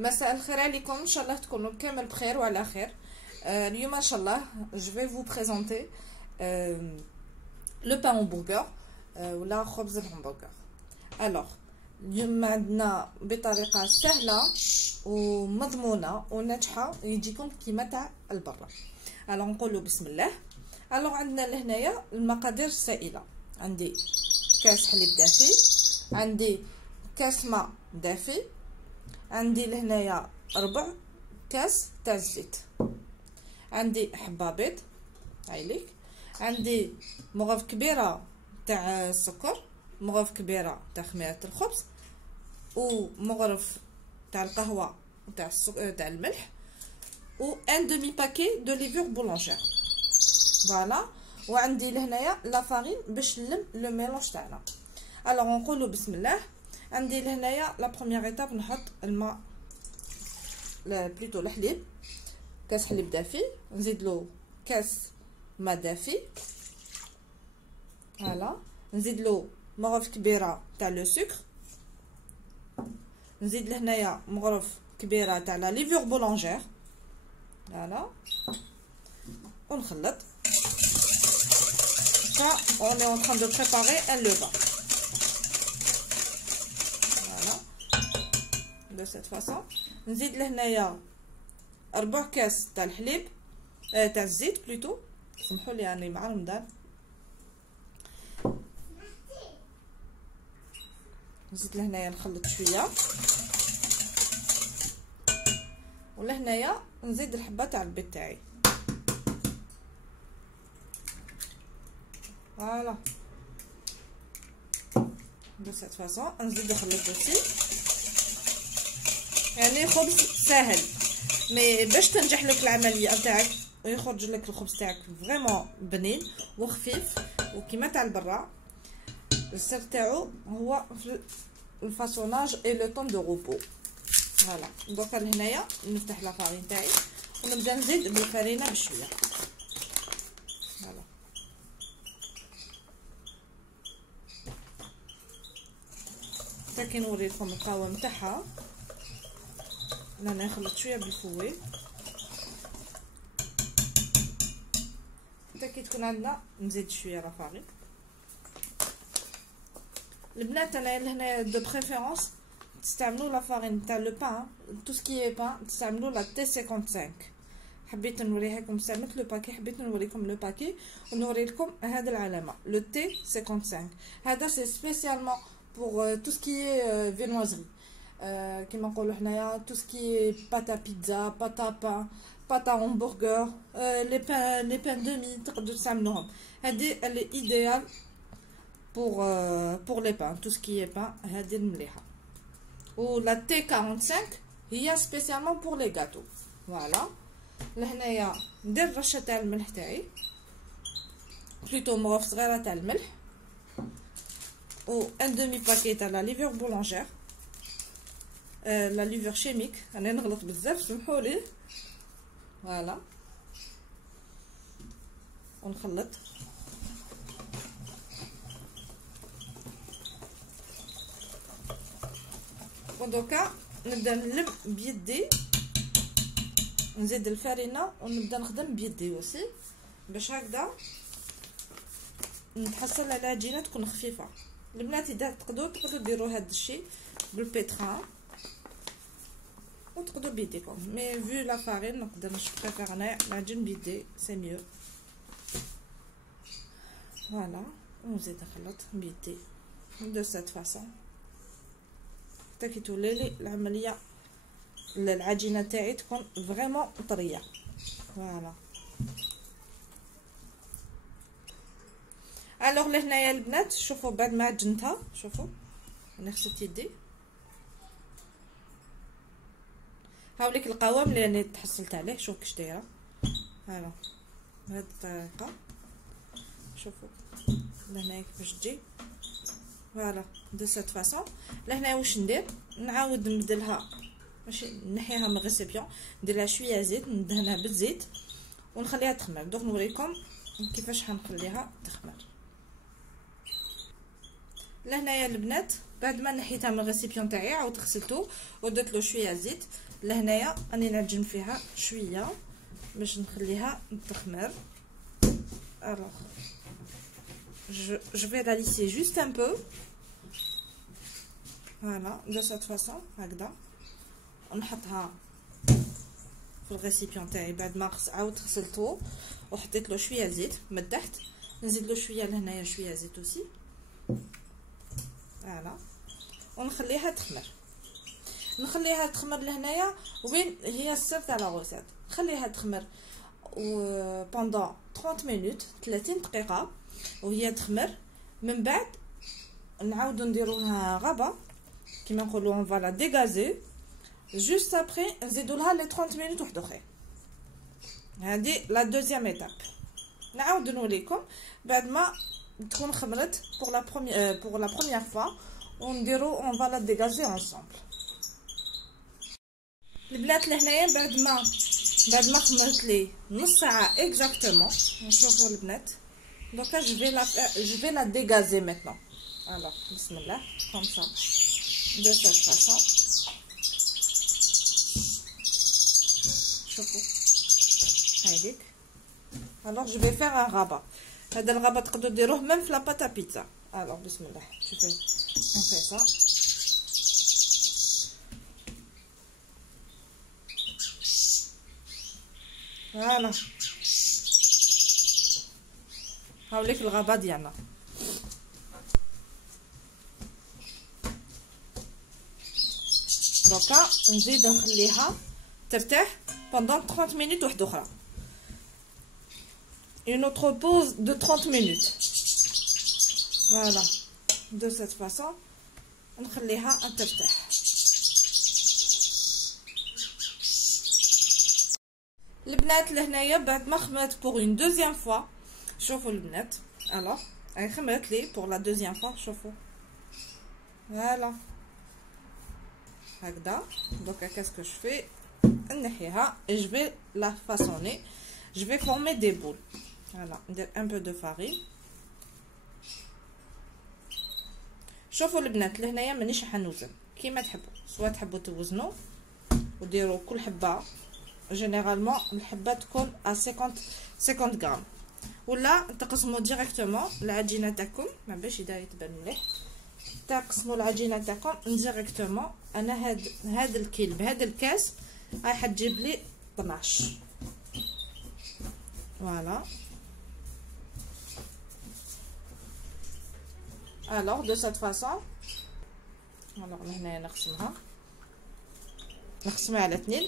مساء الخير عليكم، ان شاء الله تكونوا كامل بخير وعلى خير. اليوم ان شاء الله جو في فو بريزونتي لو بان همبرغر ولا خبز الهمبرغر. الوغ اليوم عندنا بطريقه سهله ومضمونه وناجحه يجيكم كيما تاع البرا. الوغ نقولوا بسم الله. الوغ عندنا لهنايا المقادير السائله. عندي كاس حليب دافي، عندي كاس ماء دافي، عندي لهنايا ربع كاس تاع الزيت، عندي حبه بيض عيليك، عندي مغرف كبيره تاع السكر، مغرف كبيره تاع خميره الخبز، ومغرف تاع القهوه تاع تاع الملح، و ان دومي باكي دو ليفور بولونجير. فوالا. وعندي لهنايا لا فارين باش نلم لو ميلونج تاعنا. الوغ نقولوا بسم الله. عندي لهنايا لا بروميير ايتاب نحط الماء بلوتو الحليب، كاس حليب دافي، نزيد له كاس ماء دافي. فوالا. نزيد له مغرف كبيره تاع لو سكر، نزيد لهنايا مغرف كبيره تاع لا ليفور بولونجير. فوالا. ونخلط. Ça, on est en train de préparer un levain. Voilà. De cette façon. نزيد لهنايا ربع كاس تاع الحليب تاع الزيت بلوتو، سمحوا لي راني مع رمضان. نزيد لهنايا نخلط شويه، ولهنايا نزيد الحبه تاع البيض تاعي. فوالا. de cette façon. نزيد نخلط aussi. يعني خبز ساهل، مي باش تنجح لك العمليه نتاعك ويخرج لك الخبز تاعك فريمون بنين وخفيف وكيما تاع البرا، السر تاعو هو في الفاسوناج اي لو طون دو روبو. فوالا. دوكا لهنايا نفتح لا فارين تاعي ونبدا نزيد بالفرينه بشويه. فوالا. حتى كي نوريكم القوام تاعها. انا نخلط شويه بالفوي حتى كي تكون عندنا نزيد شويه لا فارين. البنات انا لهنا دو بريفيرونس تستعملوا لا فارين تاع لو بان، تو سكي بان تستعملوا لا تي 55. حبيت نوريها لكم، استعملت لو باكي، حبيت نوريكم لو باكي ونوري لكم هذه العلامه لو تي 55. هذا سي سبيسيالمون بور تو سكي فينوازري، كيما نقولوا حنايا تو سكي باتا بيتزا، باتا بان، باتا همبرغر، لي بان دومي تقدروا تستعملوهم. هذه اللي ايديال بور لي بان، تو سكي بان هذه مليحه. و لا تي 45 هي سبيسيالمون بور لي غاتو. فوالا. لهنايا ندير رشه تاع الملح تاعي، بلوتو مغرف صغيره تاع الملح، و ان دومي باكي تاع لا ليفور بولونجير، لا ليفور شيميك. انا نغلط بزاف سمحوا لي. فوالا. ونخلط. ودوكا نبدا نلم بيدي، نزيد الفرينه ونبدا نخدم بيدي وسي باش هكذا نتحصل على العجينه تكون خفيفه. البنات اذا تقدروا ديروا هذا الشيء بالبيتران وتقدروا بيديكم، مي فيو لا فارين نقدر نبريفير انا نعجن بيدي سي ميو. فوالا. ونزيد نخلط بيدي دو سيت فاصون حتى كي تولي لي العمليه العجينه تاعي تكون فريمون طريه. فوالا. الوغ لهنايا البنات شوفوا بعد ما عجنتها، شوفوا انا غسلت يدي، هاوليك القوام اللي انا تحصلت عليه. شوف كيش دايره. فوالا. بهذه الطريقه. شوفوا لهنايا كيفاش تجي. فوالا. دو سيت فاصون. لهنايا واش ندير، نعاود نبدلها، ماشي نحيها من الريسيبيون، ندير لها شويه زيت، ندهنها بالزيت ونخليها تخمر. دوك نوريكم كيفاش حنخليها تخمر. لهنايا البنات بعد ما نحيتها من الريسيبيون تاعي عاود غسلته ودرت له شويه زيت، لهنايا راني نعجن فيها شويه باش نخليها تخمر. alors je vais la lisser juste un peu. voilà de cette façon هكذا. ونحطها في الغيسيبيون تاعي بعد ما عاود غسلته وحطيت له شويه زيت من تحت. نزيد له شويه لهنايا شويه زيت اوسي. فوالا ونخليها تخمر. نخليها تخمر لهنايا. وين هي السر تاع لا غوسيت؟ نخليها تخمر بوندون 30 مينوت 30 دقيقه وهي تخمر. من بعد نعاودو نديروها غابه كيما نقولوا اون فوالا ديغازي. جوست ابري نزيدو لها لي 30 مينوت وحدوخرين. هذه لا دوزيام ايتاب. نعاود نوريكم بعد ما تكون خمرت pour la première fois ونديرو اون فوالا ديغازي انصامبل. البنات لهنايا بعد ما خمرت لي نص ساعه اكزاكتومون. نشوفوا البنات دوكا je vais la dégazer maintenant. alors بسم الله comme ça de cette façon. شوفوا هايديك. alors je vais faire un rabat. هذا الغابة تقدروا ديروه même في لاباط بيتزا. alors بسم الله شوفوا on fait ça. فوالا هاوليك الغابة ديالنا. دوكا نزيد نخليها ترتاح pendant 30 minutes واحده اخرى. une autre pause de 30 minutes. voilà de cette façon نخليها ترتاح. البنات لهنايا بعد ما خمرت pour une deuxième fois. شوفوا البنات alors هاي خمرت لي pour la deuxième fois. شوفوا voilà هكذا. دوكا كاسكو جو في نحيها et je vais la façonner. je vais former des boules. voilà ندير un peu de farine. شوفوا البنات لهنايا مانيش حنوزن كيما تحبوا. سواء تحبوا توزنوا وديروا كل حبه جينيرالمون الحبه تكون 50 غرام ولا تقسموا ديريكتومون العجينه تاعكم ما باش يتبان مليح. تقسموا العجينه تاعكم ديريكتومون. انا هاد الكيل بهذا الكاس راح حتجيب لي 12. فوالا alors de cette façon. alors هنا نقسمها على 2.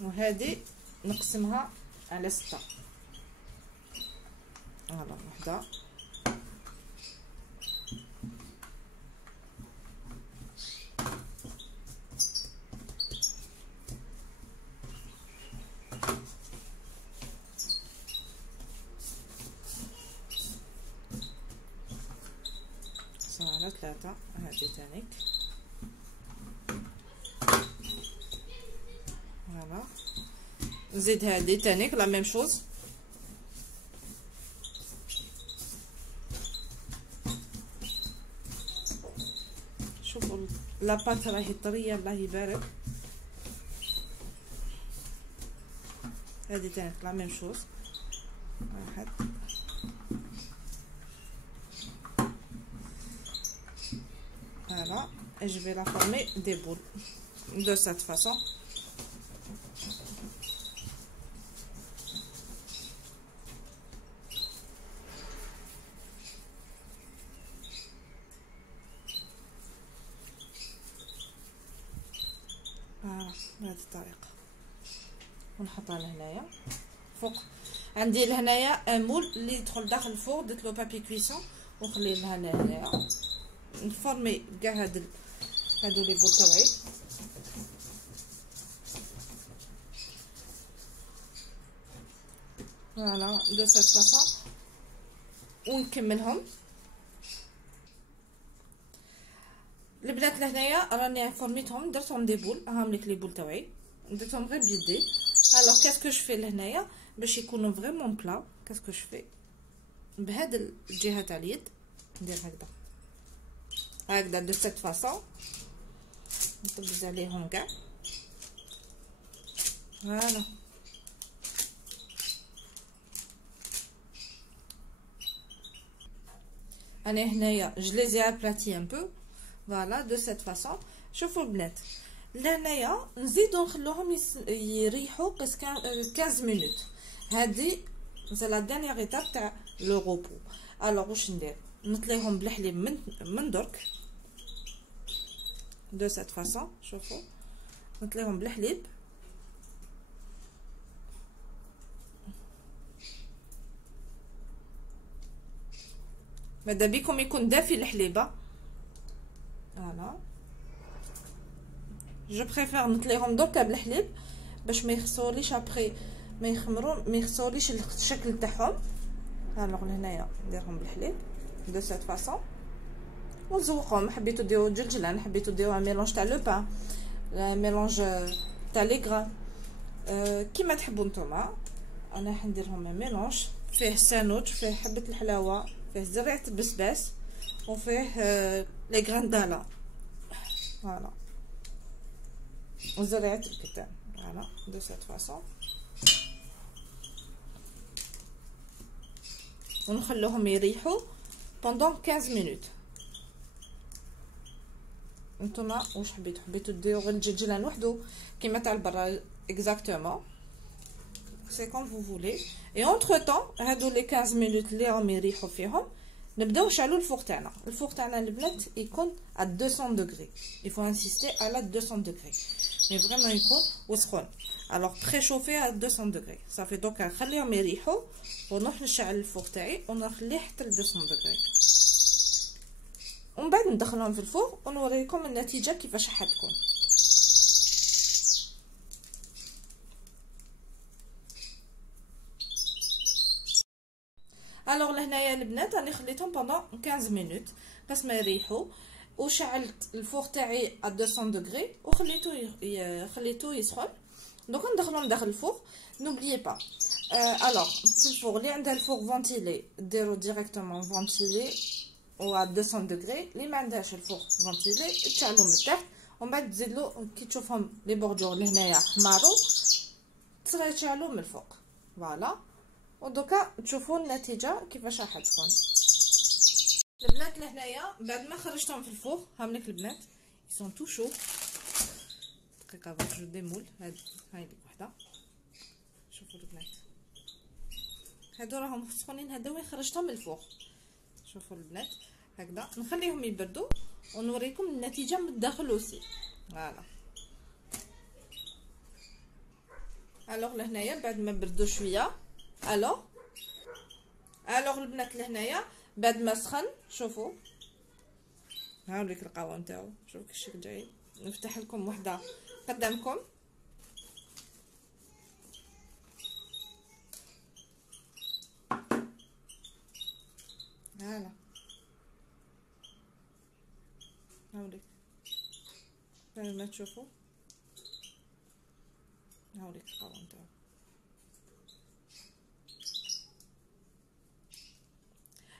وهذه نقسمها على 6. هذا وحده على 3. هذه تانيك فوالا. نزيد هذه تانيك لا ميم شوز. شوفوا لاباط راهي طريه الله يبارك. هذه تانيك لا ميم شوز. واحد voilà et je vais la former des boules de cette façon. بهذه الطريقه ونحطها لهنايا فوق. عندي لهنايا مول اللي يدخل داخل الفوق درت له بابي كويسون ونخليه لها لهنايا. نفورمي كاع هادو لي بول تاعي. فوالا دو سيت فاصون ونكملهم. البنات لهنايا راني فورميتهم درتهم دي بول. هاهم لك لي بول تاعي درتهم غير بيدي. الوغ كاسكو جو في لهنايا باش يكونوا فريمون بلا. كاسكو جو في بهاد الجهه تاع اليد ندير هكذا دو سيت فاصون نطبز عليهم كاع. فوالا انا هنايا جليزي ابلاتي ان بو. فوالا دو سيت فاصون. شوفوا البنات لهنايا نزيدو نخلوهم يريحوا 15 مينوت. هذه سي لا دانيير ايتاب تاع لو روبو. الوغ واش ندير نطليهم بالحليب من درك دو سيت فاصون. شوفوا نطليهم بالحليب ماذا بيكم يكون دافي الحليبه. فوالا جو بريفير نطليهم دركا بالحليب باش ما يخسروليش ابري ما يخسروليش الشكل تاعهم. الوغ هنايا نديرهم بالحليب دو سيت فاصون ونزوقهم. حبيتو ديروا جلجلان حبيتو ديروا ميلونج تاع لو بان ميلونج تاع لي غرا كيما تحبوا نتوما. انا حنديرهم ميلونج فيه سانوتش فيه حبه الحلاوه فيه زريعه البسباس وفيه لي غراندالا. فوالا وزريعه الكتان. فوالا دو سيت فاصون ونخلوهم يريحوا pendant 15 minutes. نتوما واش حبيتو ديروا غير الجلجلان وحده كيما تاع البرا اكزاكتومون سي كوم فو فولي. اي اونتر طون هادو لي 15 مينوت اللي راهم يريحوا فيهم نبداو نشعلوا الفوق تاعنا. الفوق تاعنا البنات يكون ا 200 دوغري. يفو انسيستي على 200 دوغري مي فريمون يكون وسخون. الوغ بريشوفي ا 200 دوغري صافي. دوكا نخليهم يريحوا ونروح نشعل الفوق تاعي ونخليه حتى ل 200 دوغري ومن بعد ندخلهم في الفوق ونوريكم النتيجه كيفاش حتكون. الوغ لهنايا البنات راني خليتهم بوندون 15 مينوت باش ما يريحوا وشعلت الفوق تاعي ا 200 دوغري خليته يسخن. دوك ندخلهم داخل الفوق. نوبليي با الوغ في الفوق اللي عندها الفوق فونتيلي ديروا ديريكتومون فونتيلي و ا 200 دوغري. اللي ما عندهاش الفوق فونتيلي تشعلو من التحت ومن بعد تزيدلو كي تشوفهم لي بوردور لهنايا حمارو تشعلو من الفوق. فوالا ودوكا تشوفوا النتيجه كيفاش راح تكون. البنات لهنايا بعد ما خرجتهم في الفوق هاملك البنات يسون تو شو. دقيقه باش جو ديمول. هاي ليك وحده. شوفوا البنات هادو راهم سخونين. هادو وين خرجتهم من الفوق. شوفوا البنات هكذا نخليهم يبردوا ونوريكم النتيجه من الداخل اوسي. فوالا الوغ لهنايا بعد ما بردوا شويه الوغ البنات لهنايا بعد ما سخن شوفوا هاوليك القهوه نتاعو. شوفوا كيفاش جاي. نفتح لكم وحده قدامكم. هالا هاوليك بعد ما تشوفوا هاوليك القهوه نتاعو.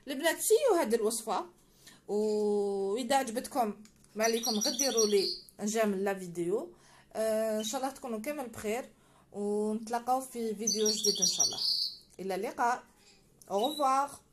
البنات سيو هذه الوصفه واذا عجبتكم ما عليكم غير ديروا لي جيم لا فيديو. ان شاء الله تكونوا كامل بخير ونتلاقاو في فيديو جديد ان شاء الله. الى اللقاء. au revoir.